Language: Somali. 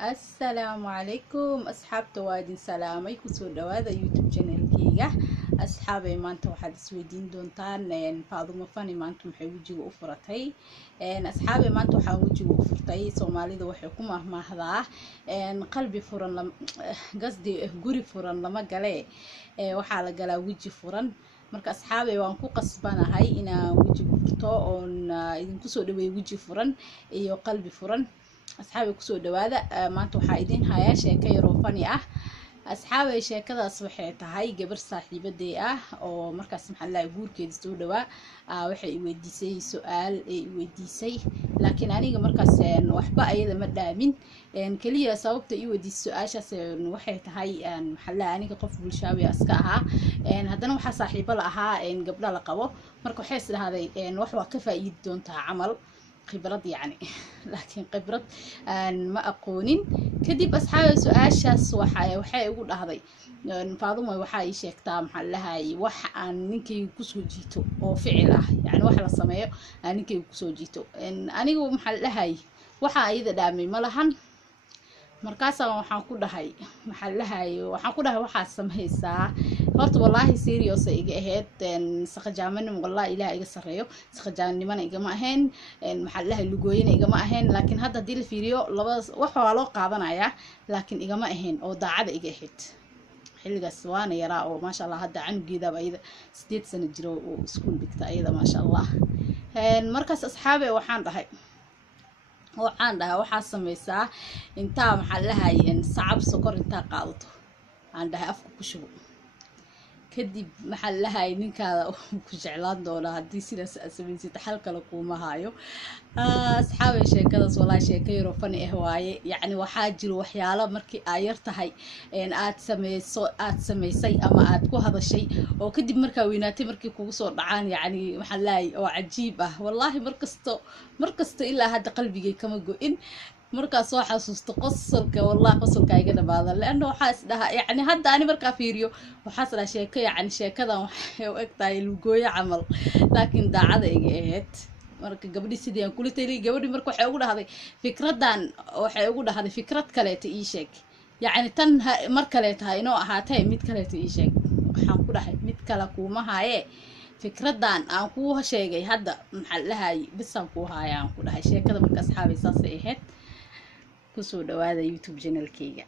السلام عليكم أصحابتي وادين سلامي كسو دوادا يوتيوب channel كيغا أصحابي مانتا waxaad isweydiin doontaan Faadumo Fani maanta maxay wajiga u furatay أصحابي maanta waxa wajiga u furtay Soomaalida waxay ku mahmaahdaa qalbi furan qasdi guri furan lama gale waxa la galaa waji furan marka أصحابي waan ku qasbanahay inaan wajiga furto oo idinku soo dhaweeyo waji furan iyo qalbi furan أصحابي كسو دوادا ما أنتو حايدين هاي شيكة يروفاني أصحابي شيكة دا صبحيتها هاي قبر صاحبة دي أو مركز محلا يقول كيد سو دوا وحي يوديسي سؤال يوديسي لكن أنا مركز وحبا أيضا مدامين كليا صوبت يودي السؤال شاس وحيتها هاي محلا أنا كقف بالشاوي أسكاها هدنا وحا صاحبة لها قبل لقوه مركو حيس هذا وحوا كفا يدون عمل خبرات يعني لكن خبرات ما أقولين كدي أصحاب سؤال شاس وحي يقول هذا فاضوما وحي شيكتا محلها وح نكى يكسو جيتو أو فعله يعني وح الصماء نكى يكسو جيتو أنا جو محلها وحا إذا دامي ملهن markaas waxaan ku dhahay maxallahay waxaan ku dhahay waxa sameeysaa horta wallahi serious iga ahayd saqajaaman wallahi ilaahay iga sareeyo saqajaanimana iga ma ahayn maxallahay lugooyina iga ma ahayn laakiin hadda dil fiiriyo laba wax waa loo qaadanaya laakiin iga ma ahayn oo daacada iga ahayd xilligaas waana yaraa oo ma sha Allah hadda canugeeda ayda 8 sano jiro oo iskuul dhigta ayda ma sha Allah markaas asxaabe waxaan dhahay waxaa samaysaa intaa maxallahay sacab sokor intaa qaadato aan dhahay afka ku shubo kadib maxallahay ninkaada ku jeclaan doona hadii sidaas samaysid xal kale kuma hayo asxaabay sheekadaas wallahi sheeko yaro fan waaye yani waxaa jiro waxyaalo markii ay yar tahay aad sameysay ama aad ku hadashay oo kadib markaa weynaatay markii kugu soo dhacaan yani maxallahay oo cajiib wallahi markasto ilaa hadda qalbigay kama go'in markaas soo xasuusto qosolka wallahi qosolka iga dhabaada laana waxa isdhaha yani hadda ani markaa fiiriyo waxa isla sheeko yani sheekadan waxay u egtahay lugooyo camal laakiin daacada iga ahayd marka gabadhi sidii aan kula taliyay gabadhi marka waxay ugu dhahday fikradan waxay ugu dhahday fikrad kale ta ii sheeg yani tan mar kale tahay inoo ahaatay mid kale ta ii sheeg waxaan ku dhahay mid kale kuma haaye fikradan aan ku sheegay hadda maxallahay bisan ku haayaan ku dhahay sheekada marka asxaabay saas ay ahayd kusoo dhawaada YouTube channel kayga